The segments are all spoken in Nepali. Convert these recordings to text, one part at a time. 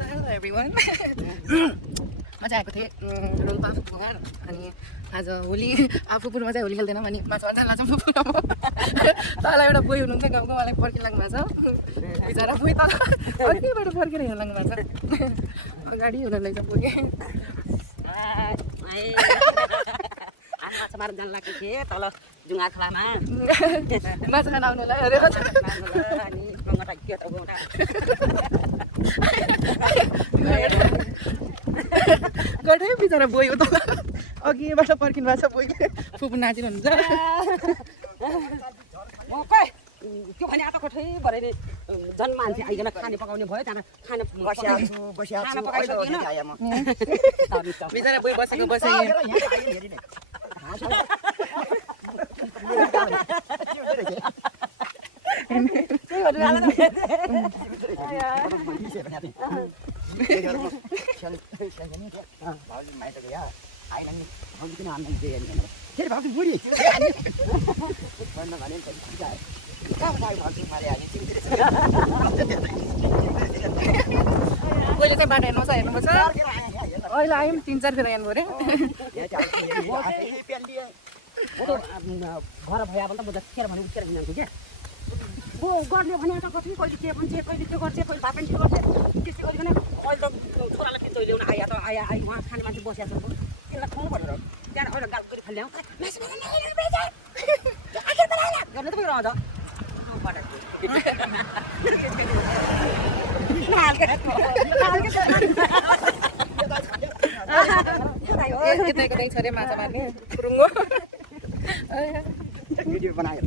So hello everyone. म चाहिँ आएको थिएँ रोल्पा फुपूमा अनि आज होली फुपूमा चाहिँ होली खेल्दैन भने माछा अन्जान लाग्छ फुपूमा म तल एउटा बोई हुनुहुन्छ गाउँको मलाई पर्खिलाग्नु भएको छ बिचरा बोई तल अघिबाट पर्खेर हिँड्लाग्नु भएको छ गाडी हुन रहेछ बोई माछा मार्न जान लागेको थिएँ तल जुङ्गा खोलामा माछा खान आउनुलाई अरे अनि गङ्गटा के त गउँटा गठै बिचरा बोई हो तल अघिबाट पर्खिनु भएको छ बोईले फुपू नाचिरहनुहुन्छ म खै त्यो भने आएको खै भरे नि झन् मान्छे आइकन खाने पकाउने भयो त्यहाँबाट खाना पकाइसकेन बिचरा बोई बसेको बसे पहिले चाहिँ बाटो हेर्नुपर्छ हेर्नुपर्छ अहिले आयौँ 3-4 फेर हेर्नु पऱ्यो घर भए भने त म जतिखेर भने उतिखेर हिँड्छु क्या वो गर्ने भने त कति कहिले के भन्छ कहिले त्यो गर्छ कहिले भए पनि त्यो गर्छ त्यस्तै गरिकन अहिले त छोरालाई फेरि ल्याउन आयो त आयो उहाँ खाने मान्छे बसिएको छ त्यसलाई खुवाउनु पऱ्यो त्यहाँबाट अहिले गाल गरी फाल्यो गर्ने त फेरि अझ यतै छ अरे माछा मार्ने फुरुङ्गो भिडियो बनायो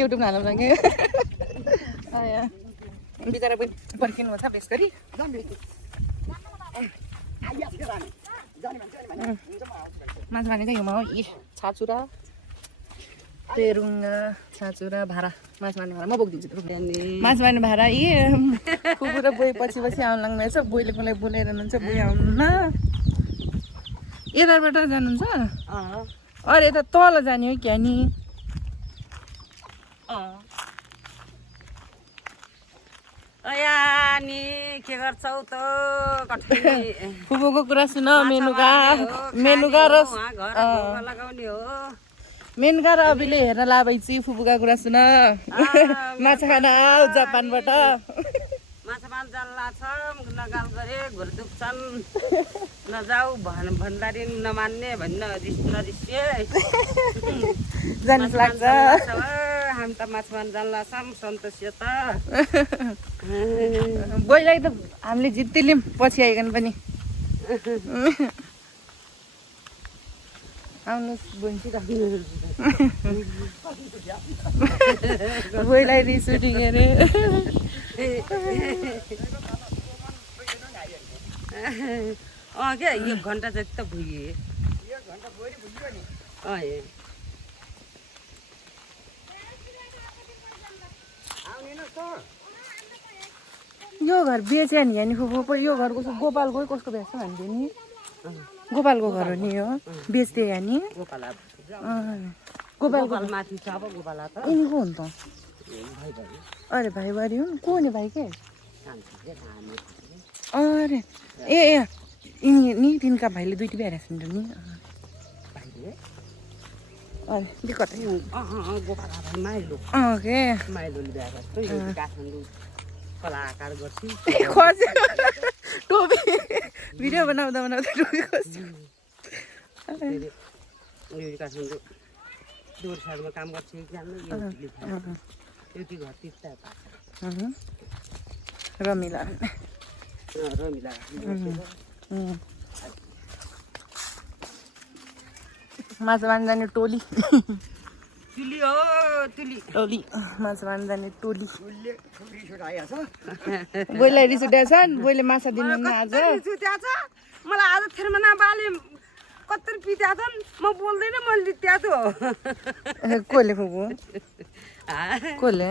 युट्युब हाल्नु लागि बिचरा पनि पर्खिनु छ बेस गरी माछा मार्ने चाहिँ हिउँमा हो यी छाचुरा पेरुङ्गा छाचुरा भाडा माछा मार्ने भाडा म बोकिदिन्छु माछा मार्ने भाडा यी फुपू र बोई पछि आउनु लाग्नु रहेछ बोईले कसलाई बोलाएर हुनुहुन्छ बोई आउनुहुन्न यताबाट जानुहुन्छ अरे यता तल जाने हो क्या नि नि के गर्छौ त फुपूको कुरा सुन मेनुका र लगाउने हो मेनुका र अभिले हेर्न लाभैछि फुपूका कुरा सुन माछा खान आऊ जापानबाट माछा मार्न जान लाग्छ नगाल गरे घुर दुख्छन् नजाऊ भन्दाखेरि नमान्ने भन्न नरिस्ये जानु लाग्छ हामी त माछा मार्न जान लाग्छौँ सन्तोष त बोइलाई त हामीले जित्तिलियौँ पछि आइकन पनि आउनुहोस् बोइन्छ बोइलाई रिस उठि के अरे क्या 1 घन्टा जति त पुगे यो घर बेच्यो नि नि फुपू यो घर कसो गोपालको कसको बेच्छ भन्थ्यो नि गोपालको घर हो नि यो बेच्दै या नि गोपाल माथि छ अब गोपाल त यिनीको हो नि त अरे भाइ बारी हुन् को नि भाइ के अरे ए यिनी नि तिनका भाइले 2टी बिहा रहेछ नि अरे के कतै गोपाल माइलो के माइलोले बिहा गर्छ काठमाडौँ कलाकार गर्छु टोपी भिडियो बनाउँदा टोपी खोज्छु काठमाडौँ दोहोरसारमा काम गर्छु एउटी घर तिर्ता रमिला माछा मार्न जाने टोली टोली माछा मार्न जाने टोली बोइलाई रिस उठाएको छ बोइले माछा दिनुहुन्न आज मलाई आज थेरमा नबाले कत्रो पित्या छन् म बोल्दैन मैले त्यहाँ त कसले फुपू कसले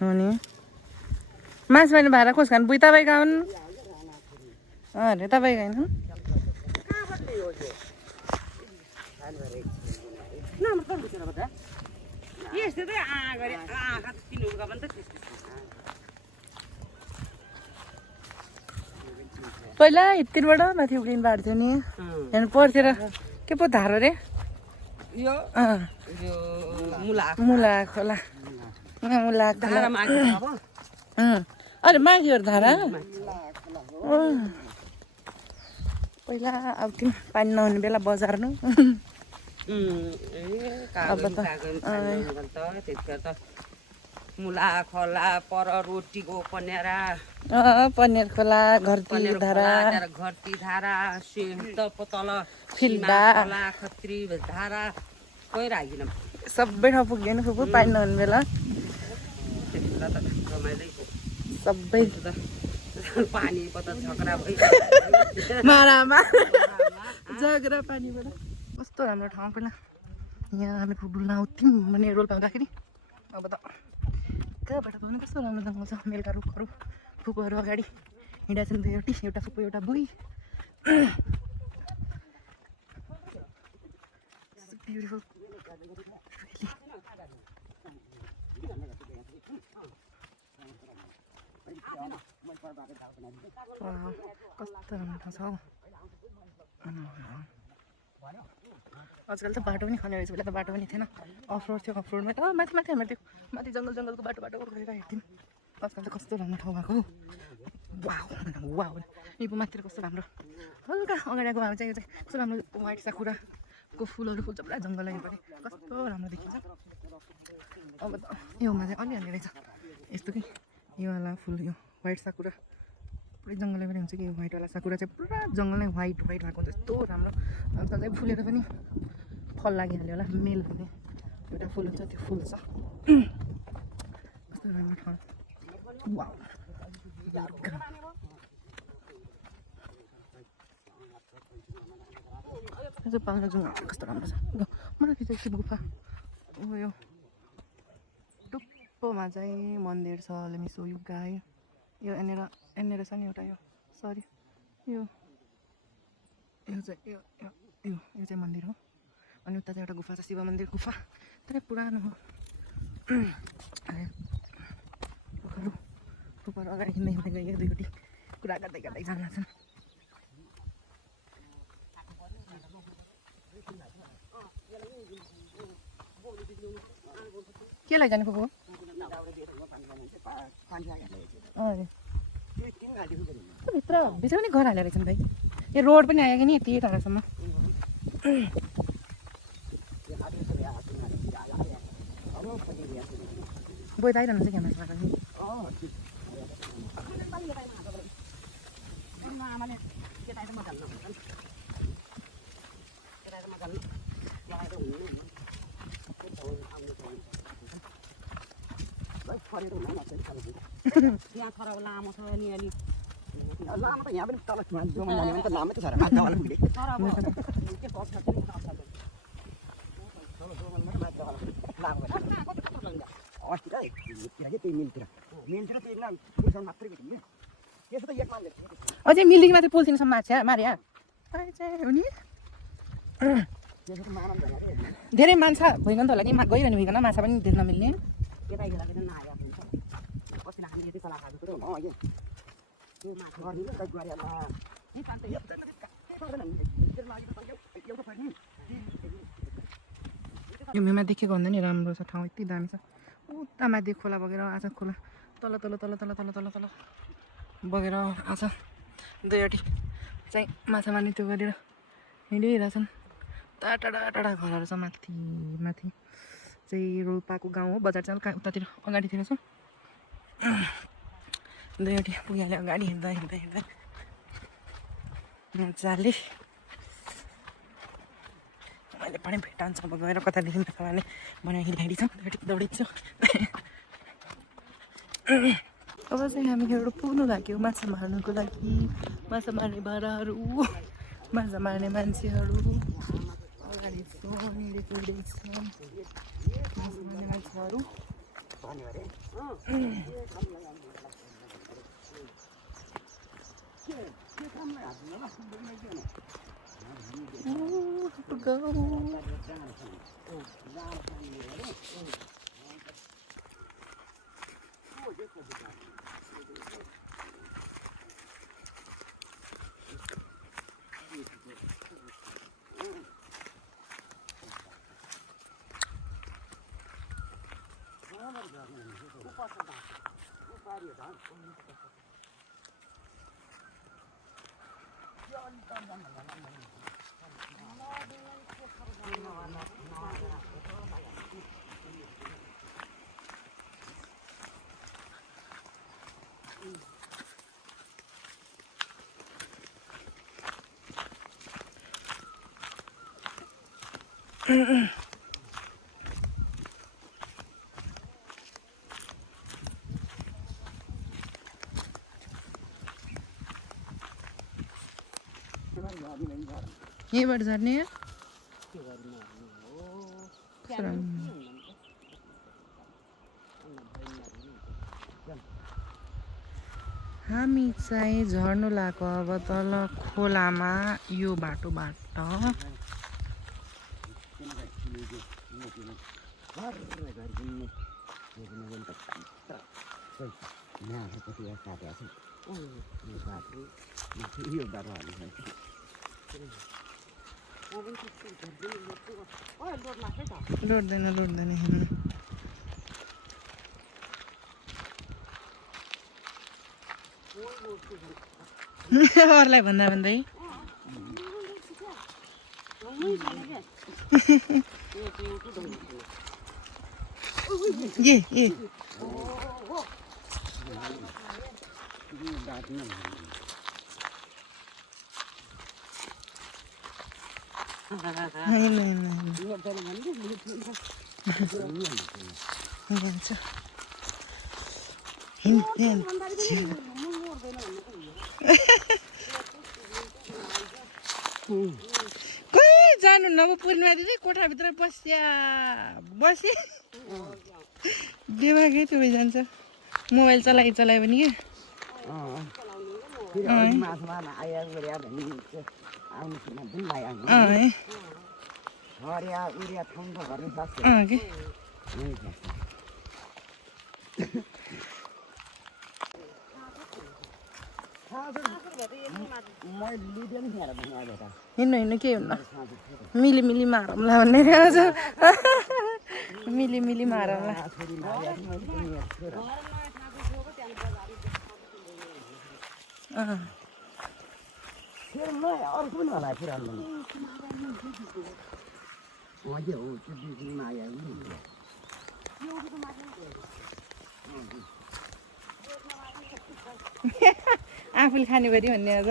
हो नि माछा मार्ने भाडा कस खानु बुइ तपाईँको आउनु अरे तपाईँको होइन त्यस्तै त गरे आँखा तिनीहरूका पनि त त्यस्तै पहिला यतिबाट माथि उक्लिनु भएको थियो नि हेर्नु पर्थेर के पो धारो रे यो मुला मुला खोला मुला धारामा आएको अब अरे माथिहरू धारा पहिला अब तिमी पानी नहुने बेला बजार्नु त्यतिखेर त मुला खोला पर रोटीको पन्यारा पनिर खोला घरती धारा घरती धारा तल फिल्डा खोला खत्री धारा कोही राखिन सबै ठाउँ पुग्दैन फुपू पानी नहुने बेला त्यतिखेर त रमाइलै सबै पानी पत झगडा भइ मारामा झगडा पानीबाट कस्तो राम्रो ठाउँ पहिला यहाँ हामी डुल्न आउँथ्यौँ भने रोल पाउँदाखेरि अब त कहाँबाट पनि कस्तो राम्रो जङ्गल छ मेलका रुखहरू फुपूहरू अगाडि हिँडेको छन् एउटा फुपू एउटा बुई ब्युटिफुल कस्तो राम्रो ठाउँ छ हौ आजकल त बाटो पनि खनेर बेला त बाटो पनि थिएन अफरोड थियो अफरोडमा त माथि माथि हाम्रो त्यो माथि जङ्गलको बाटो गएर हेर्थ्यौँ आजकल त कस्तो राम्रो ठाउँ भएको वाउ वाउ यो माथि कस्तो राम्रो हल्का अगाडि आएको हामी चाहिँ यो चाहिँ कस्तो राम्रो व्हाइट साकुराको फुलहरू फुल्छ पुरा जङ्गल हेर्नु कस्तो राम्रो देखिन्छ अब त योमा चाहिँ अलिअलि रहेछ यस्तो कि यो वाला फुल यो व्हाइट साकुरा पुरै जङ्गलै पनि हुन्छ कि यो व्हाइटवाला साकुरा चाहिँ पुरा जङ्गल नै व्हाइट भएको हुन्छ यस्तो राम्रो अन्त चाहिँ फुलेर पनि फल लागिहाल्यो होला मेल हुने एउटा फुल हुन्छ त्यो फुल्छ कस्तो राम्रो ठाउँ वाउ पाउन जाउँ कस्तो राम्रो छ माथि चाहिँ शिव गुफा यो टुप्पोमा चाहिँ मन्दिर छ लेमिसो यो गाई यो यहाँनिर छ नि एउटा यो सरी यो चाहिँ यो चाहिँ मन्दिर हो अनि उता चाहिँ एउटा गुफा छ शिव मन्दिर गुफा तर पुरानो हो फुपूहरू अगाडि हिँड्दै गयो दुईवटी कुरा गर्दै जान्छन् के लैजाने फुपू भित्र पनि घर हालेर रहेछन् भाइ यो रोड पनि आयो कि नि यति टाढासम्म बोइ आइरहनु चाहिँ क्यामेरा यहाँ थरा लामो छ नि अलि लामो त यहाँ पनि तल जोमा जाने भने त लामै त छ र माथि वाला पुग्दै के पर्छ अस्ति त त्यही मिलतिर त्यही नाम पुलिसमा मात्रै भेट्यो त्यसो त एक मान्छे अझै मिल्दिङ माथि पोल्थिनसम्म माछा मार्या हो नि धेरै मान्छे भइगयो नि त होला नि गइरहनु भइकन माछा पनि देख्न नमिल्ने यता बेला पनि नआएको हुन्छ अस्ति हामी यति तल खाएको कुरो हो यो त्यो माछा गरिदिनु त गरिहाल्ला यो मेमा देखेको भन्दा नि राम्रो छ ठाउँ यति दामी छ उता माथि खोला बगेर आछ खोला तल तल तल तल तल तल तल बगेर आछ दुईवटी चाहिँ माछा मार्ने त्यो गरेर हिँडिरहेछन् टाढा टाढा घरहरू छ माथि माथि चाहिँ रोल्पाको गाउँ हो बजार चाहिँ कहाँ उतातिर अगाडितिर छ दुईवटी पुगिहाल्यो अगाडि हिँड्दा मजाले मैले पनि भेटान्छ अब गएर कता देखिन्छ भने हिँडी छ दौडिन्छ अब चाहिँ हामीहरू पुग्नु लाग्यो माछा मार्नुको लागि माछा मार्ने भाँडाहरू माछा मार्ने मान्छेहरू अगाडि माछा मार्ने मान्छेहरू यहीँबाट झर्ने हामी चाहिँ झर्नु लागेको अब तल खोलामा यो बाटोबाट लोड्दैन हिँड्नु अरूलाई भन्दा भन्दै ए कहीँ जानु न अब पूर्णिमा दिदी कोठाभित्र बसी दिमागै त्यो जान्छ मोबाइल चलाइ पनि हिँड्नु के हुन्न मिली मारौँला भन्ने मिली मारौँला आफूले खाने गरी भन्ने आज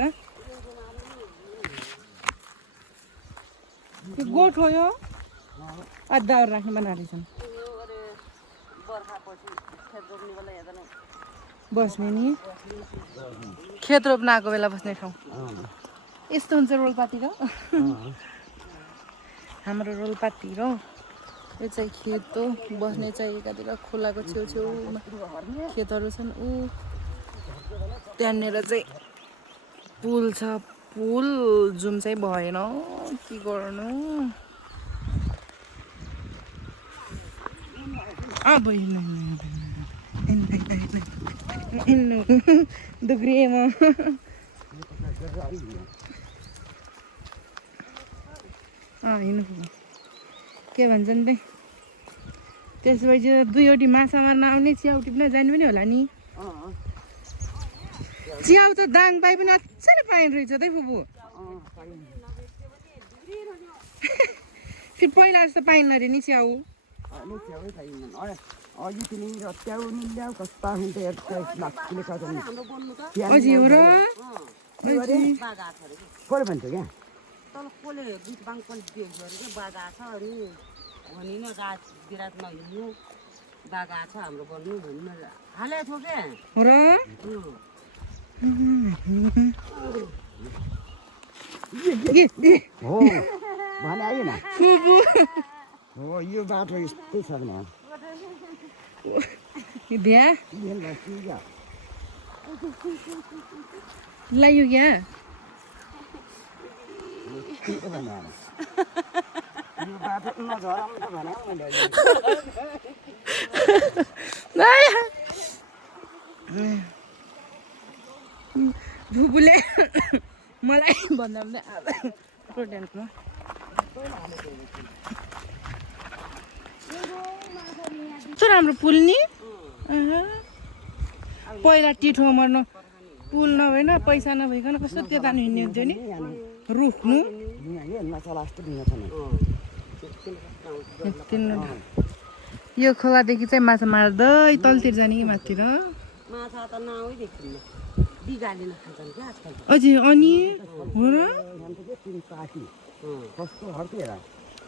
त्यो गोठ हो यो दाउरा राख्ने बनाएर छन् बस्ने नि खेत रोप्न आएको बेला बस्ने ठाउँ यस्तो हुन्छ रोलपातीको हाम्रो रोलपाती र यो चाहिँ खेत हो बस्ने चाहिँ एकातिर खोलाको छेउछेउमा खेतहरू छन् ऊ त्यहाँनिर चाहिँ पुल छ पुल जुम चाहिँ भएन के गर्नु अब हिँड्नु दुग्रिएँ म हिँड्नु के भन्छन् त्यही त्यसपछि दुईवटी माछा मार्न आउने च्याउ टिप्न जाने पनि होला नि च्याउ त दाङ पाइ पनि अचार पाइने रहेछ त फुपू फेरि पहिला जस्तो पाइन्न अरे नि च्याउ तल कसले गीत बाङ पनि दियो अरे के बागा छ अनि भनि न गाछ बिराट नहिँड्नु बागा छ हाम्रो बन्नु भन्न हालेको थियो के र हो भने आएन हो यो बाटो यस्तै छ भने भ्या लाग्यो क्या भुपुले मलाई भन्दा भन्दै प्रोटेन्टमा छोरा राम्रो पुल नि पहिला टिठो मर्नु पुल नभएन पैसा नभइकन कस्तो त्यता हिँड्ने हुन्थ्यो नि रुख्नु यो खोलादेखि चाहिँ माछा मार्दै तलतिर जाने कि माथितिर माछा त नाउै देख्दिनँ बिगार्दैन खान्छन् क्या आजकल अझै अनि हो र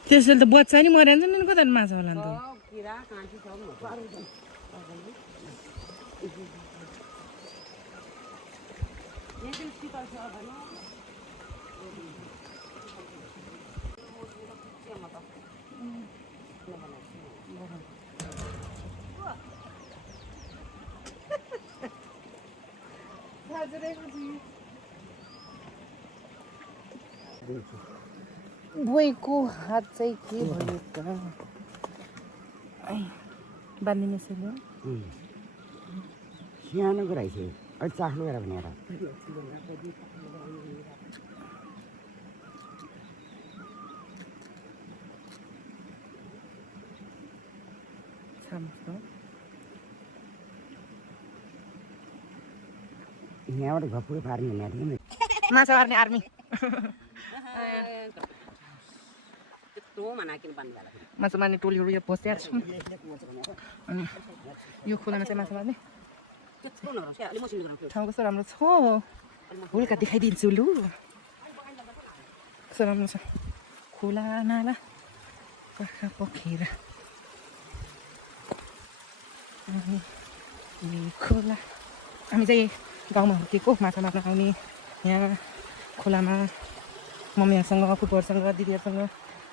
त्यसले त बच्चा नि मर्यान्छ नि कता माछा होला नि त किरा काँटी सब बुइको हात चाहिँ के भयो त बाँधिने सेलो सानोको रहेछ अहिले चाख्नु गएर भनेर यहाँबाट घपुरो पार्ने हुने माछा मार्ने आर्मी माछा मार्ने टोलीहरू यो बसिरहेको छु अनि यो खोलामा चाहिँ माछा मार्ने ठाउँ कस्तो राम्रो छ हुल्का देखाइदिन्छु लु कस्तो राम्रो छ खोला नाला पर्खा पोखेर खोला हामी चाहिँ गाउँमा हुर्केको माछा मार्न आउने यहाँ खोलामा मम्मीहरूसँग फुपूहरूसँग दिदीहरूसँग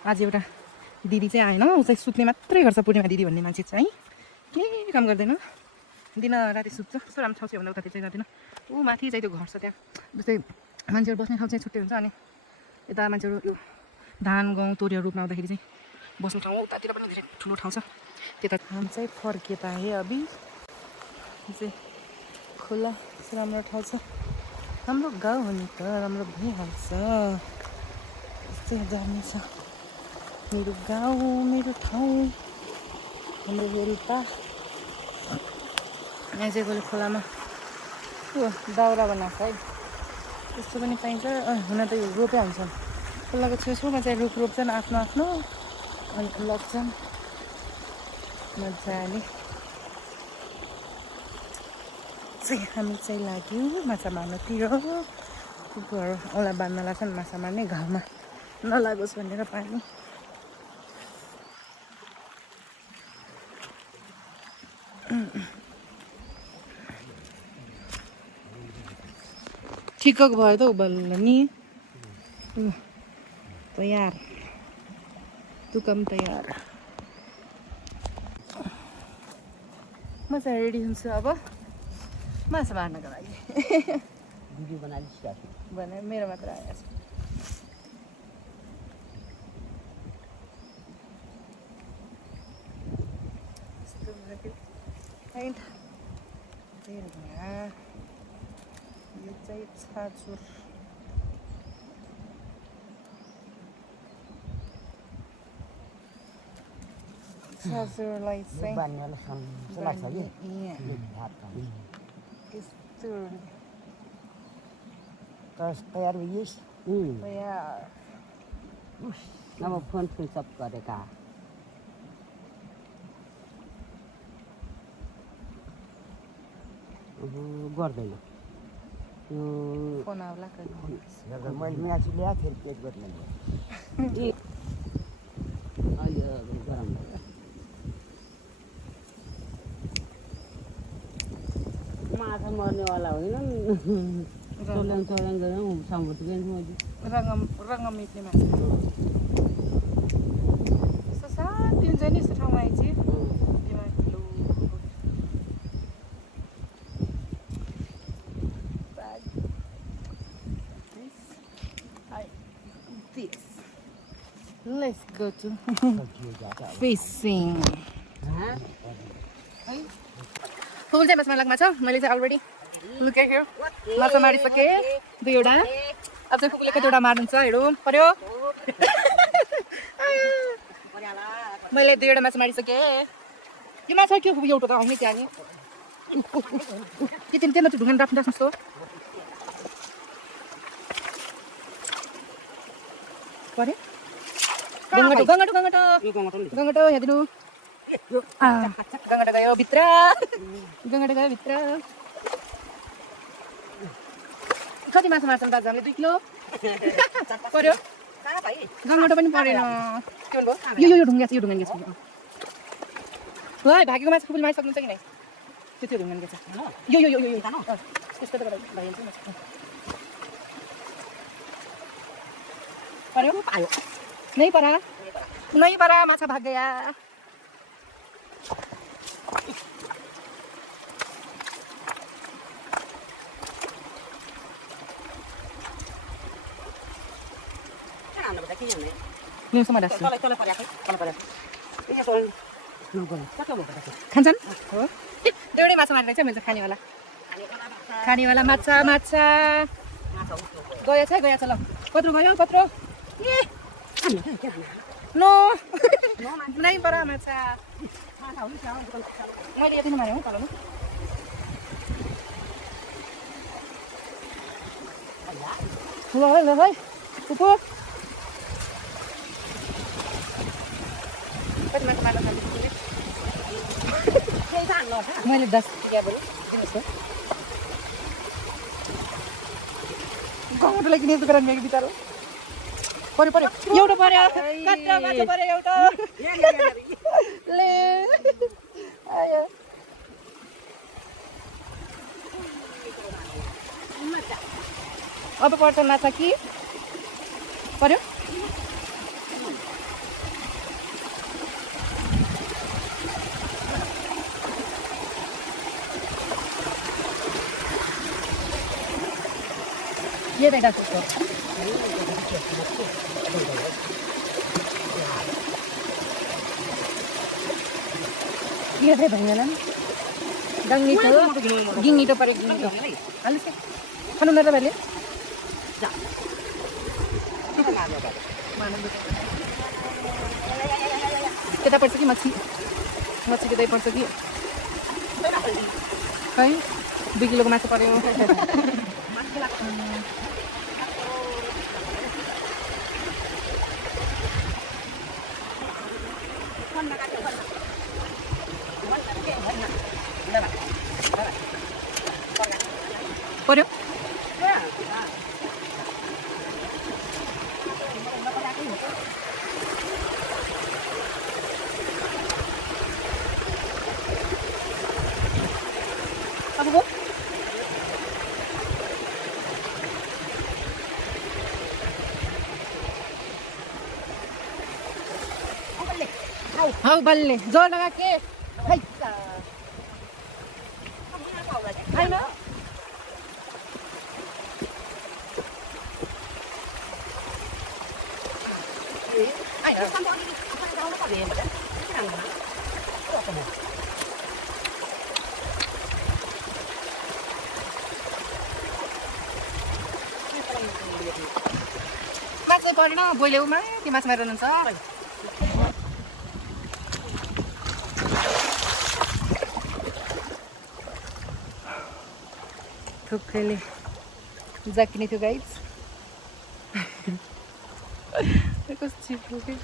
आज एउटा दिदी चाहिँ आएन ऊ चाहिँ सुत्ने मात्रै गर्छ पूर्णिमा दिदी भन्ने मान्छे चाहिँ केही काम गर्दैन दिन राति सुत्छ कस्तो राम्रो ठाउँ छ भन्दा उतातिर चाहिँ गर्दैन ऊ माथि चाहिँ त्यो घर छ त्यहाँ जस्तै मान्छेहरू बस्ने ठाउँ चाहिँ छुट्टै हुन्छ अनि यता मान्छेहरू यो धान गहुँ तोरीहरू रोप्न आउँदाखेरि चाहिँ बस्ने ठाउँ उतातिर पनि धेरै ठुलो ठाउँ छ त्यता हामी चाहिँ फर्के पाएँ अभि चाहिँ खोला कस्तो राम्रो ठाउँ छ हाम्रो गाउँ हो नि त राम्रो भइहाल्छ यस्तै जाने छ मेरो गाउँ मेरो ठाउँ हाम्रो हेल्पा यहाँ चाहिँ कसले खोलामा यो दाउरा बनाएको है त्यस्तो पनि पाइन्छ हुन त यो रोपे हुन्छन् खोलाको छेउछेउमा चाहिँ रुख रोप्छन् आफ्नो आफ्नो अनि लग्छन् मजाले चाहिँ हामी चाहिँ लाग्यौँ माछा मार्नतिर कुकुरहरू औँला बाँध्न लाग्छन् माछा मार्ने घाउमा नलागोस् भनेर पानी ठिकको भयो त बल्ल नि तयार तू कम तयार म चाहिँ रेडी हुन्छु अब माछा मार्नको लागि भिडियो बनाइसकेको भने मेरो मात्र आएको छ यो चाहिँ छाजुर छाजुरलाई चाहिँ बान्नेलाई सन्चो लाग्छ कि यस्तो तयार भइस् तयार अब फोन स्विच अफ गरेका गर्दैन फोन आउला मैले म्याच ल्याएको फेरि पेट गर्नु अहिले गरम माछा मर्नेवाला होइन चल्याङ चल्याङ गऱ्यौँ समुद्र रङ्ग मिट्ने माछा यस्तो शान्ति हुन्छ नि यस्तो ठाउँमा आइछि दिमाग लो Let's go to fishing. फुल चाहिँ माछा लाग्मा छ मैले चाहिँ अलरेडी लुक एट हियर माछा मारिसकेँ दुईवटा अब चाहिँ फुपूले कतिवटा मार्नुहुन्छ हेरौँ पर्यो मैले दुईवटा माछा मारिसकेँ यो माछा के हो एउटा त आउने त्यहाँ नि के तिमी त्यहाँ ढुङ्गा राख्नु जस्तो परे गङ्गटो गङ्गटो गङ्गटो गङ्गटो यहाँ दिनु गङ्गटो गयो भित्र गङ्गटो गयो भित्र कति माछा मार्छन् दाजुहरूले 2 किलो पर्यो गङ्गटो पनि परेन के भन्नुभयो यो ढुङ्गा छ यो ढुङ्गा छ ल भागेको माछा खुबुल मारिसक्नुहुन्छ कि नै त्यो ढुङ्गा छ यो यो यो यो त्यस्तो त भइहाल्छ नि पर्यो आयो नहीं परा माछा भाग गया Yung sama das. खान्छन् हो एउटै माछा मारेर चाहिँ मैले खानेवाला माछा गएछ ल कत्रो गयो कत्रो नो नै परा माछा मैले यति नै मारेँ हौ तल ल है पुपु कति माछा मार्न थाल्छु मैले 10 रुपियाँ बोलेँ दिनुहोस् न गउँटोलाई किन यस्तो गरेर मेरो बिचारो पर्यो एउटा पर्यो कच्चा माछा पर्यो एउटा ले आयो अब पर्छ माछा कि पर्यो ये बेटा इसको ये है भैया गंगी तो पर हाल्छ खानु न त भाइले त्यता पर्छ कि मच्छी त्यतै पर्छ कि खै 2 किलोको माछा पर्यो पर्यो अब हाउ बल्ले जोर लगा के हैन माछा परेन बोइलेउमा के माछा मारेर हुन्छ थुक्कैले जाकिने थियो गाइज कस्तो चिप्लो के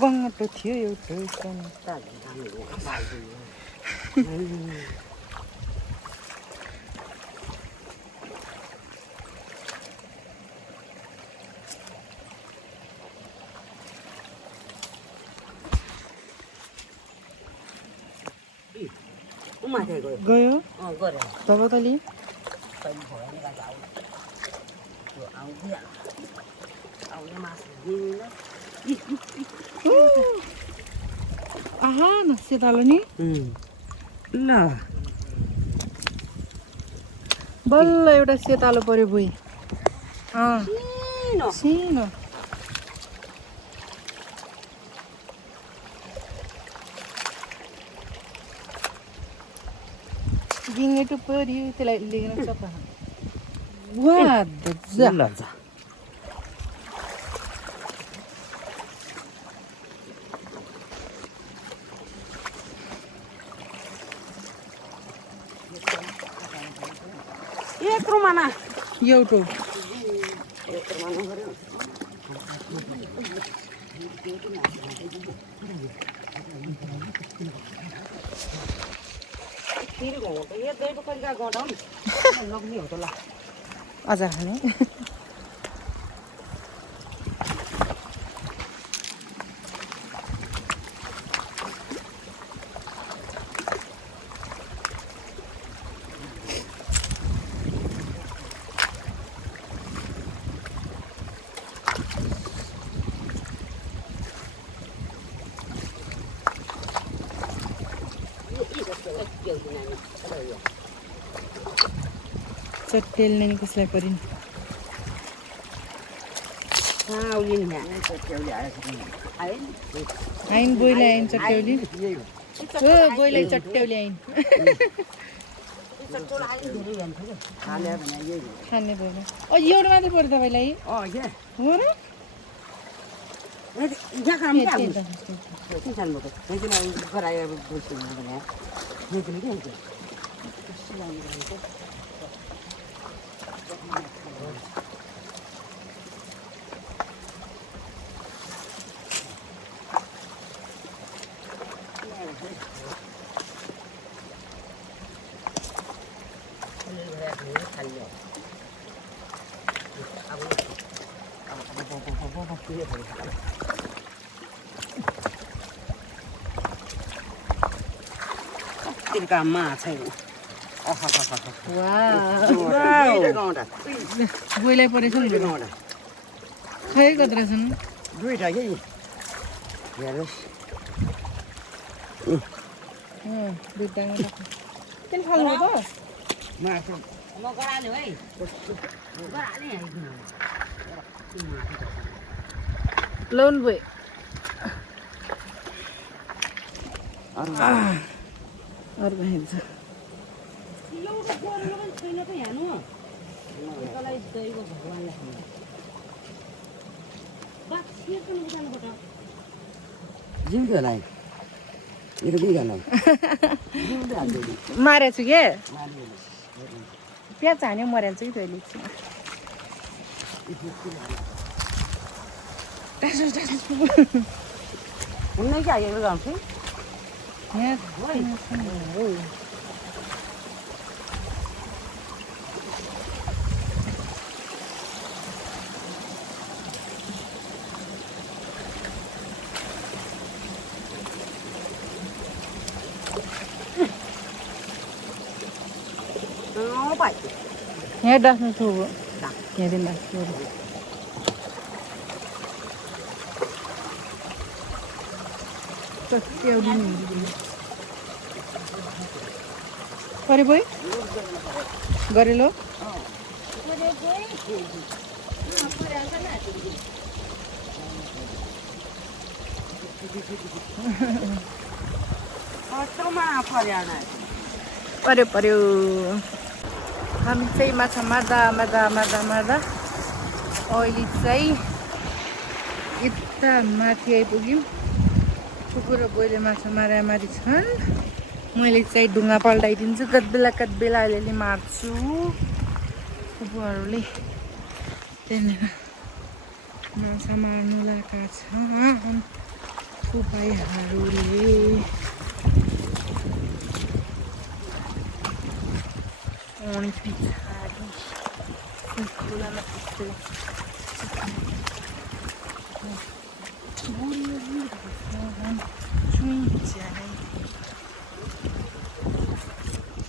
गङ्गटो थियो एउटा गयो तब तली आहा न सेतालो नि ल बल्ल एउटा सेतालो पर्यो भुइँ सिनो गिङ्गेटो पर्यो त्यसलाई लिएर सफा ल जा यत्रो माना एउटो अझ खाने चट्टेलने नि कसलाई परिन् आइन बोइला आइन चट्ट्याउली हो बोइला चट्ट्याउली आइन खाने बोइला एउटा मात्रै पर्यो तपाईँलाई हो र तिनका माछा बोइला परेछ नि खै कत्रा छन् दुईटा के हेर्नुहोस् दुईटा किन फाल्नु त मासु म गराल्यो है गराले लोन बोइ अरू हेर्छ जिउँदो होला यो त के गर्नु मारेको छु के प्याज हान्यो मरेको छु कि तैँले हुन्न क्या यो गाउँछु यहाँ डाक्नु छु यहाँदेखि डाक्छु परे बोइ गरेलो पर्यो पर्यो हामी चाहिँ माछा मार्दा मार्दा मार्दा मार्दा अहिले चाहिँ यता माथि आइपुग्यौँ कुकुर र बोइले माछा मारामारी छन् मैले चाहिँ ढुङ्गा पल्टाइदिन्छु कति बेला अलिअलि मार्छु कुकुरहरूले त्यहाँनिर माछा मार्नु लगाएका छन् फुपाईहरूले अनि पछाडि खोलामा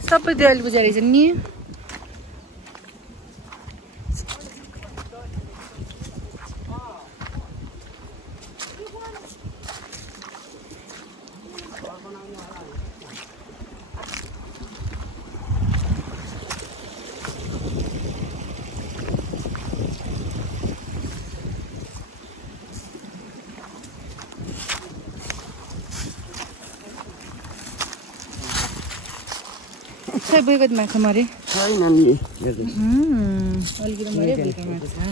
सबैतिर अहिले बुझाइ रहेछ नि खै बुइको माछा मरे छैन नि हेर्नुहोस् अलिकति मऱ्यो बुइको माछा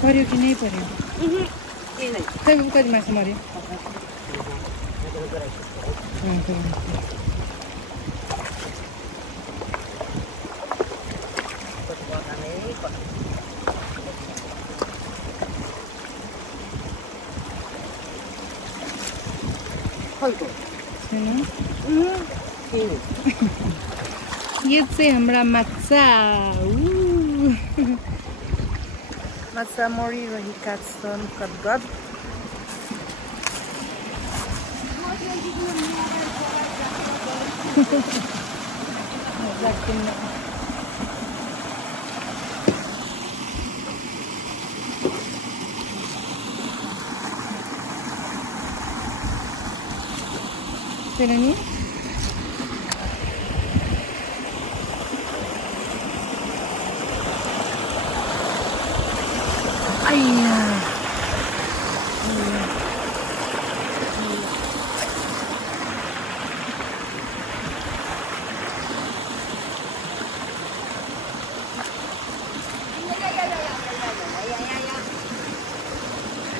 पर्यो कि नै पर्यो खै कति माछा मऱ्यो यो चाहिँ हाम्रा माछा माछा मरिरहेका छन् गदगद नि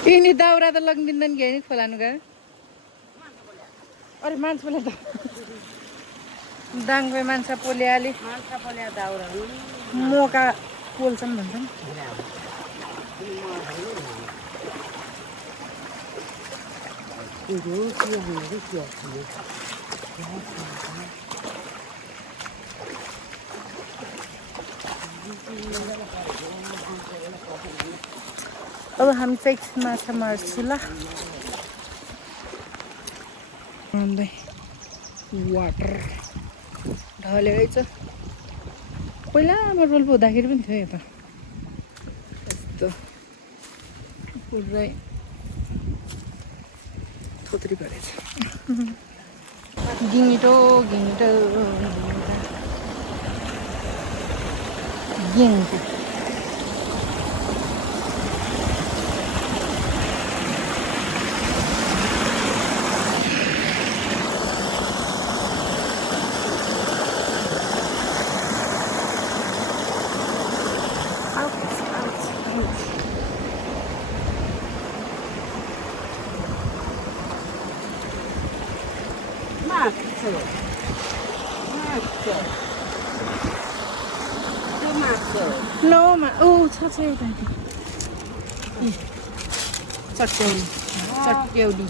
यिनी दाउरा त लगिदिँदैन कि होइन खोलानु गयो अरे मान्छे पोले त दाङको मान्छे पोल्याले दाउरा मोका पोल्छन् भन्छन् अब हामी चाहिँ एकछिन माछा मार्छु ल वाटर ढलेरै छ पहिला रोल्पो हुँदाखेरि पनि थियो यता यस्तो पुरै थोत्री परेछ गिङिटो गिङिटो गिङको नौमा छ एउटा चट्याउली चट्याउली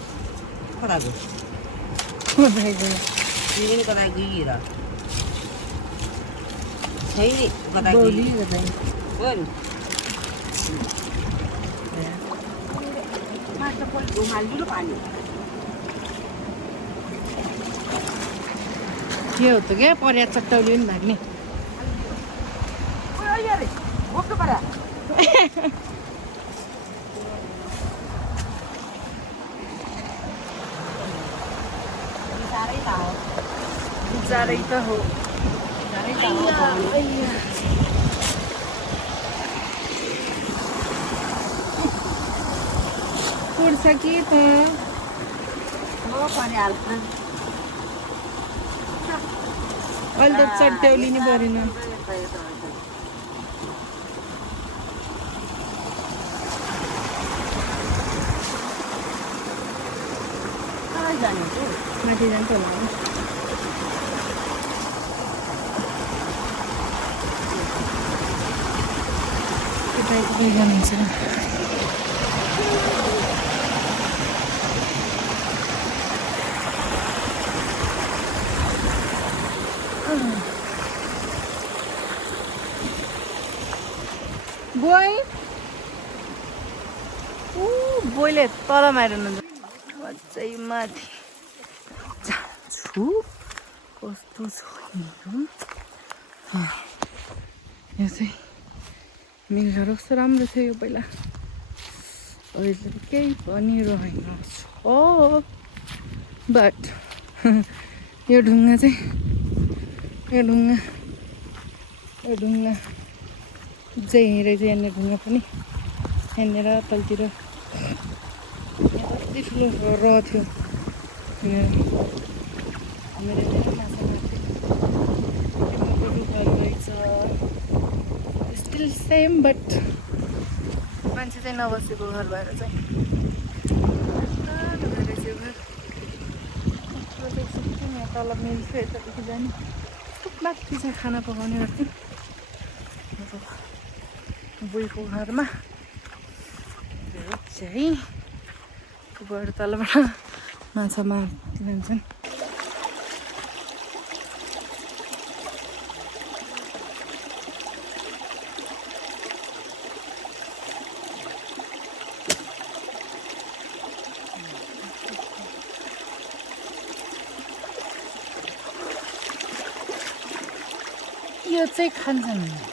कताको खोज्दै तिमी कता गएर छैन कता बोली गर्दै बोल माछा पोल घुमाल्नु पानी के हो त क्या पर्या चट्याउली पनि भाग्ने जाडै त हो उड्छ कि त अहिले त चट्याउली नै परेन माथि जान्छ होला कतै जानुहुन्छ बोय कोहीले तल मारिनुहुन्छ अझै माथि छु कस्तो छ यो चाहिँ मेरो घर कस्तो राम्रो थियो यो पहिला अहिले केही पनि रहेन हो बट यो ढुङ्गा चाहिँ यो ढुङ्गा चाहिँ रहेछ यहाँनिर ढुङ्गा पनि यहाँनिर तलतिर कति ठुलो र थियो मेरो माछा मार्थ्यो रहेछ स्टिल सेम बट मान्छे चाहिँ नबसेको घर भएर चाहिँ तल मिल्थ्यो यतादेखि जाने माथि चाहिँ खाना पकाउने गर्थ्यो बुढीको घरमा चाहिँ गएर तलबाट माछा मार्दै जान्छन् यो चाहिँ खान्छन्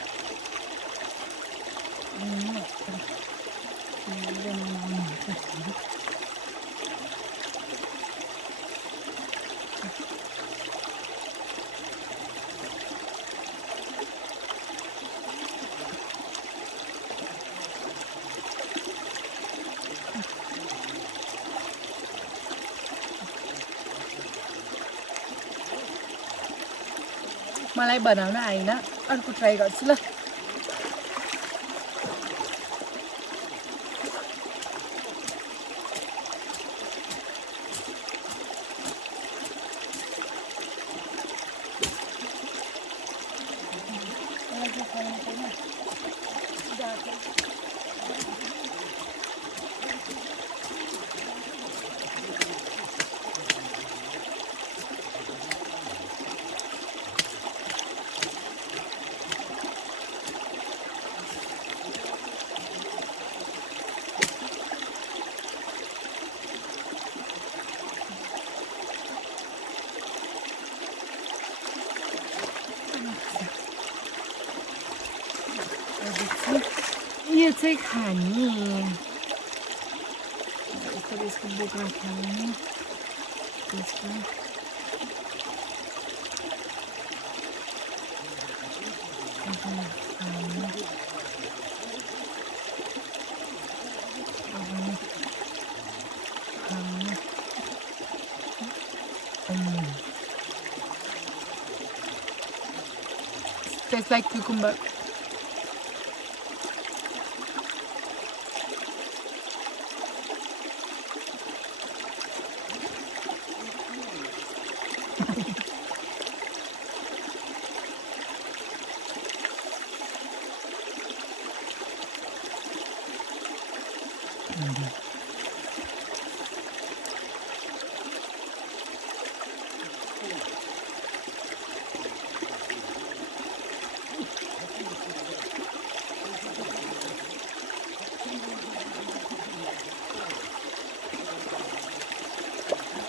मलाई बनाउन आएन अर्को ट्राई गर्छु ल यो चाहिँ खाने यसको बोक्रा खाने त्यसको tastes like cucumber.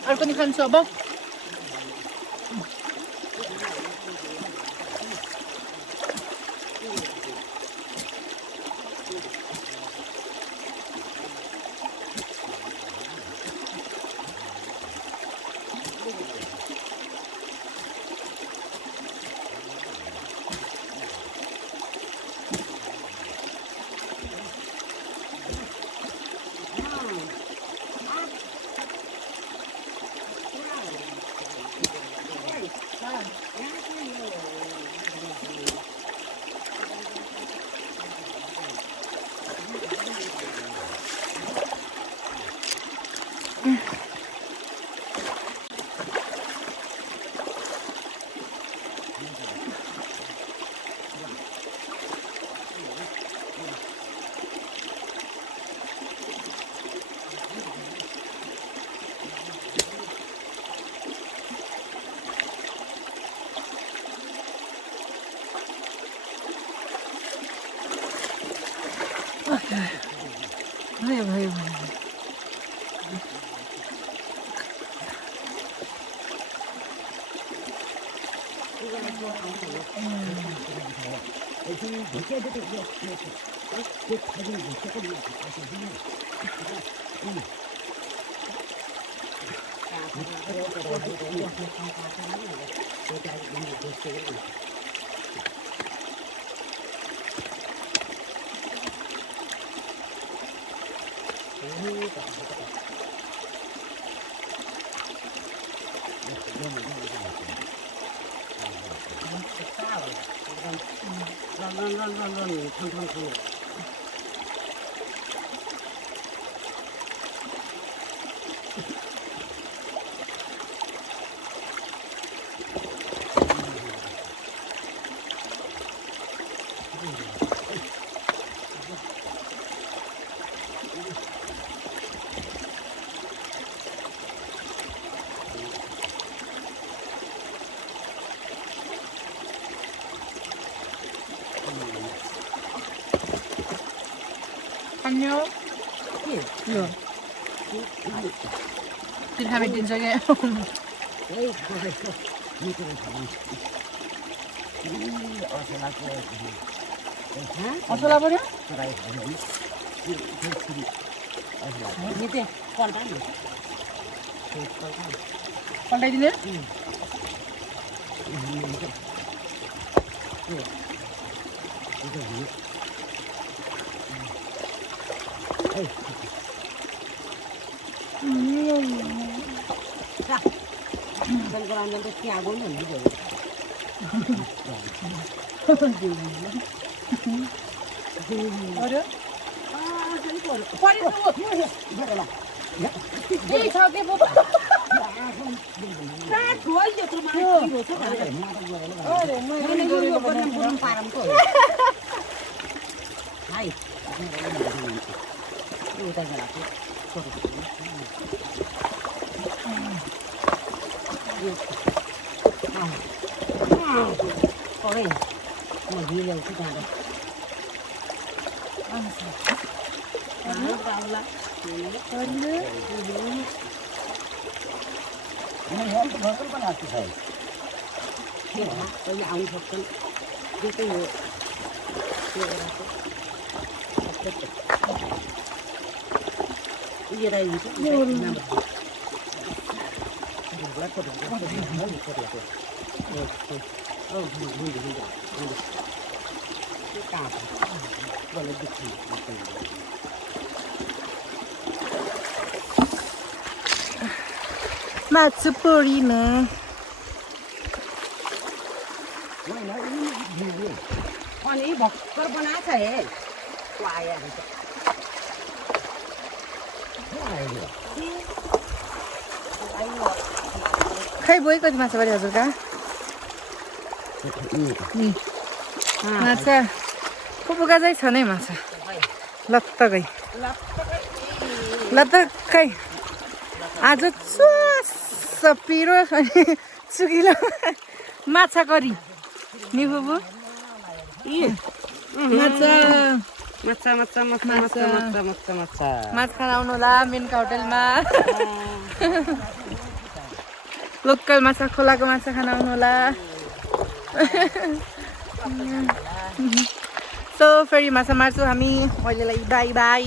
अर्को नि खान्छु अब 안녕. 이거. 비타민 딘저게. 어서 버려? 밑에 꼴다. 빨리 দিনে? 자, 이건 거라는데 피하고는 이제. 어려? 아, 저기 꼴. 빨리 또. 이 저기 뭐. 나 좋아요, 좀 많이 뒤로 서 가. 너는 이거 거는 무슨 바람 또. 아이, 이거 다 나. 거기 뭐 일을 그다. 나올라. 여기 안 섞은 이것도 이게 다 이거 마츠포리네. 아니 먹걸 보나서 해. 와야 돼. खै बोइ कति माछा पऱ्यो हजुरका माछा फुपूका चाहिँ छ नै माछा लत्तकै लत्तकै आज चुवास पिरो अनि सुकिलो माछा करी नि फुपू माछा माछा माछा माछा माछा माछा माछा माछा माछा खान आउनु होला मेनका होटलमा लोकल माछा खोलाको माछा खान आउनु होला सो फेरि माछा मार्छौँ हामी अहिलेलाई बाई बाई